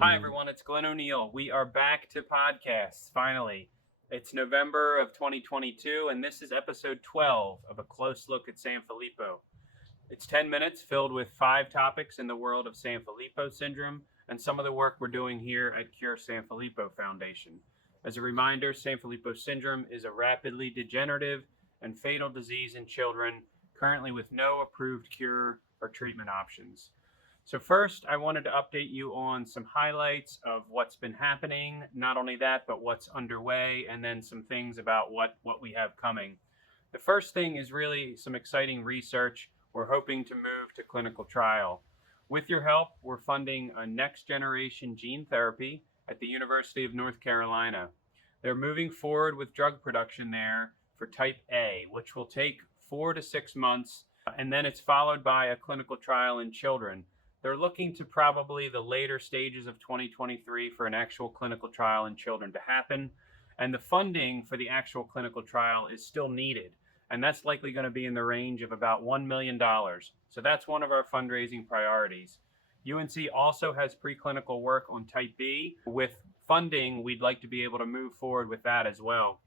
Hi, everyone. It's Glenn O'Neill. We are back to podcasts, finally. It's November of 2022, and this is episode 12 of A Close Look at Sanfilippo. It's 10 minutes filled with 5 topics in the world of Sanfilippo syndrome and some of the work we're doing here at Cure Sanfilippo Foundation. As a reminder, Sanfilippo syndrome is a rapidly degenerative and fatal disease in children, currently with no approved cure or treatment options. So first, I wanted to update you on some highlights of what's been happening. Not only that, but what's underway, and then some things about what we have coming. The first thing is really some exciting research. We're hoping to move to clinical trial. With your help, we're funding a next-generation gene therapy at the University of North Carolina. They're moving forward with drug production there for type A, which will take 4 to 6 months, and then it's followed by a clinical trial in children. They're looking to probably the later stages of 2023 for an actual clinical trial in children to happen. And the funding for the actual clinical trial is still needed. And that's likely going to be in the range of about $1 million. So that's one of our fundraising priorities. UNC also has preclinical work on type B. With funding, we'd like to be able to move forward with that as well.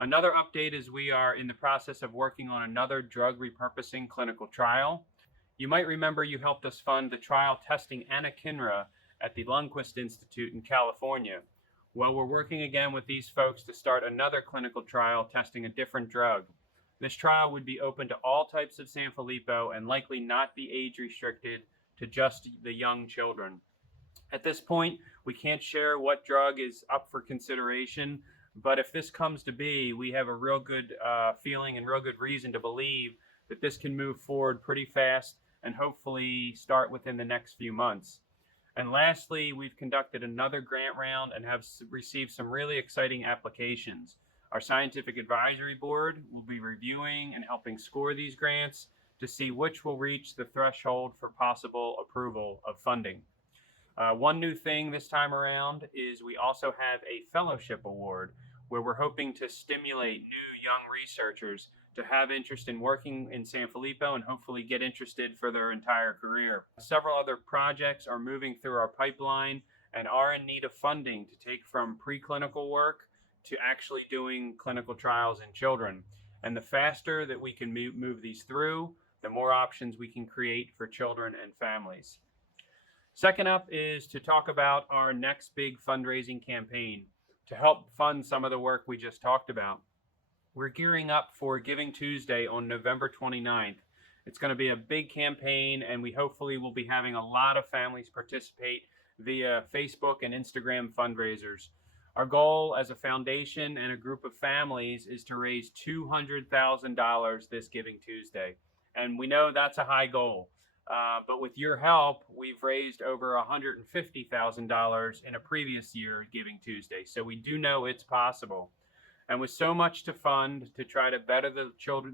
Another update is we are in the process of working on another drug repurposing clinical trial. You might remember you helped us fund the trial testing anakinra at the Lundquist Institute in California. Well, we're working again with these folks to start another clinical trial testing a different drug. This trial would be open to all types of Sanfilippo and likely not be age restricted to just the young children. At this point, we can't share what drug is up for consideration, but if this comes to be, we have a real good feeling and real good reason to believe that this can move forward pretty fast and hopefully start within the next few months. And lastly, we've conducted another grant round and have received some really exciting applications. Our scientific advisory board will be reviewing and helping score these grants to see which will reach the threshold for possible approval of funding. One new thing this time around is we also have a fellowship award where we're hoping to stimulate new young researchers to have interest in working in Sanfilippo and hopefully get interested for their entire career. Several other projects are moving through our pipeline and are in need of funding to take from preclinical work to actually doing clinical trials in children. And the faster that we can move these through, the more options we can create for children and families. Second up is to talk about our next big fundraising campaign to help fund some of the work we just talked about. We're gearing up for Giving Tuesday on November 29th. It's going to be a big campaign, and we hopefully will be having a lot of families participate via Facebook and Instagram fundraisers. Our goal as a foundation and a group of families is to raise $200,000 this Giving Tuesday. And we know that's a high goal. But with your help, we've raised over $150,000 in a previous year Giving Tuesday. So we do know it's possible. And with so much to fund to try to better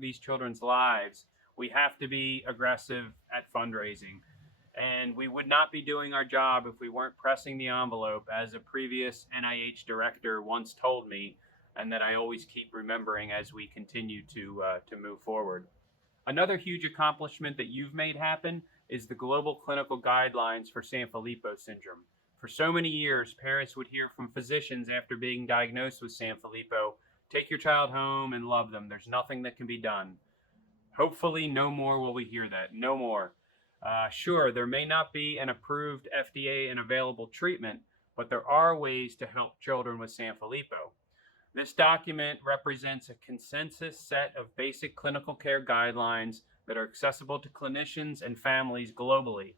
these children's lives, we have to be aggressive at fundraising. And we would not be doing our job if we weren't pressing the envelope, as a previous NIH director once told me, and that I always keep remembering as we continue to move forward. Another huge accomplishment that you've made happen is the global clinical guidelines for Sanfilippo syndrome. For so many years, parents would hear from physicians after being diagnosed with Sanfilippo, take your child home and love them. There's nothing that can be done. Hopefully, no more will we hear that. No more. Sure, there may not be an approved FDA and available treatment, but there are ways to help children with Sanfilippo. This document represents a consensus set of basic clinical care guidelines that are accessible to clinicians and families globally.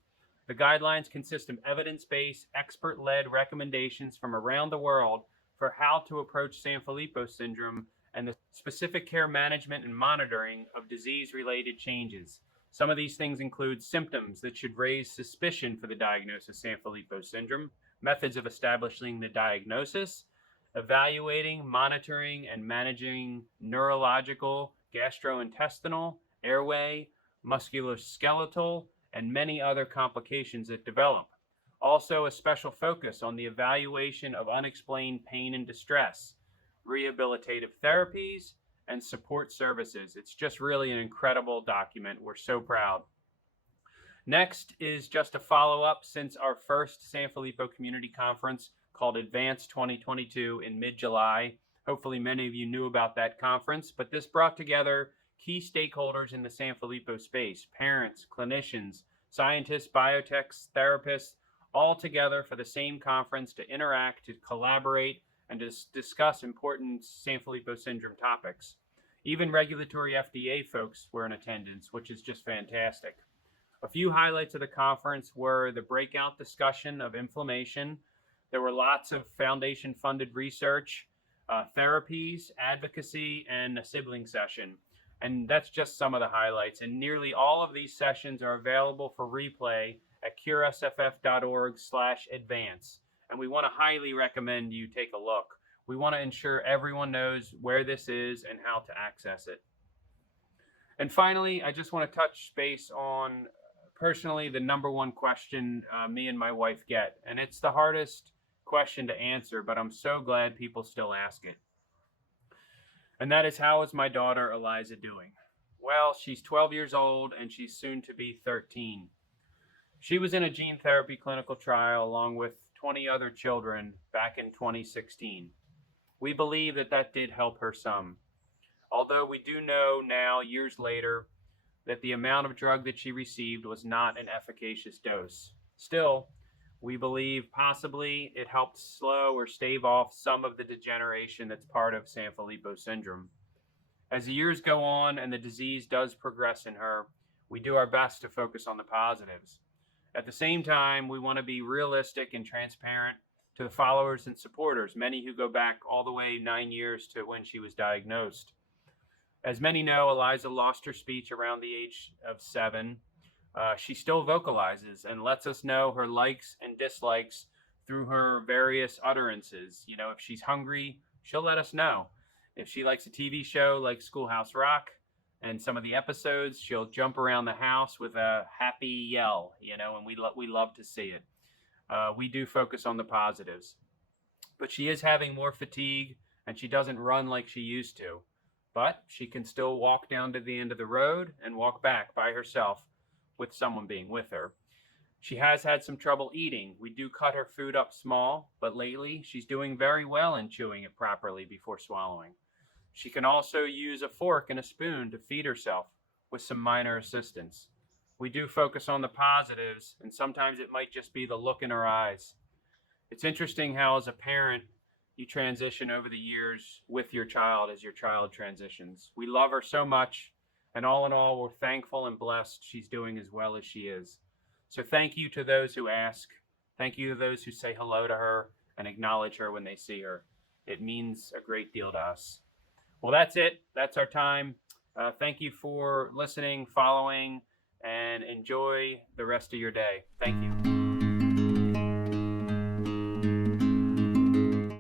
The guidelines consist of evidence-based, expert-led recommendations from around the world for how to approach Sanfilippo syndrome and the specific care management and monitoring of disease-related changes. Some of these things include symptoms that should raise suspicion for the diagnosis of Sanfilippo syndrome, methods of establishing the diagnosis, evaluating, monitoring, and managing neurological, gastrointestinal, airway, musculoskeletal, and many other complications that develop. Also, a special focus on the evaluation of unexplained pain and distress, rehabilitative therapies, and support services. It's just really an incredible document. We're so proud. Next is just a follow-up since our first Sanfilippo Community Conference called Advance 2022 in mid-July. Hopefully many of you knew about that conference, but this brought together key stakeholders in the Sanfilippo space, parents, clinicians, scientists, biotechs, therapists, all together for the same conference to interact, to collaborate, and to discuss important Sanfilippo syndrome topics. Even regulatory FDA folks were in attendance, which is just fantastic. A few highlights of the conference were the breakout discussion of inflammation. There were lots of foundation-funded research, therapies, advocacy, and a sibling session. And that's just some of the highlights. And nearly all of these sessions are available for replay at curesff.org/advance. And we want to highly recommend you take a look. We want to ensure everyone knows where this is and how to access it. And finally, I just want to touch base on personally the number one question me and my wife get. And it's the hardest question to answer, but I'm so glad people still ask it. And that is, how is my daughter Eliza doing? Well, she's 12 years old and she's soon to be 13. She was in a gene therapy clinical trial along with 20 other children back in 2016. We believe that did help her some. Although we do know now, years later, that the amount of drug that she received was not an efficacious dose. Still, we believe possibly it helped slow or stave off some of the degeneration that's part of Sanfilippo syndrome. As the years go on and the disease does progress in her, we do our best to focus on the positives. At the same time, we want to be realistic and transparent to the followers and supporters, many who go back all the way 9 years to when she was diagnosed. As many know, Eliza lost her speech around the age of 7. She still vocalizes and lets us know her likes and dislikes through her various utterances. You know, if she's hungry, she'll let us know. If she likes a TV show like Schoolhouse Rock and some of the episodes, she'll jump around the house with a happy yell, you know, and we love to see it. We do focus on the positives. But she is having more fatigue and she doesn't run like she used to. But she can still walk down to the end of the road and walk back by herself with someone being with her. She has had some trouble eating. We do cut her food up small, but lately she's doing very well in chewing it properly before swallowing. She can also use a fork and a spoon to feed herself with some minor assistance. We do focus on the positives, and sometimes it might just be the look in her eyes. It's interesting how, as a parent, you transition over the years with your child as your child transitions. We love her so much, and all in all, we're thankful and blessed she's doing as well as she is. So thank you to those who ask. Thank you to those who say hello to her and acknowledge her when they see her. It means a great deal to us. Well, that's it. That's our time. Thank you for listening, following, and enjoy the rest of your day. Thank you.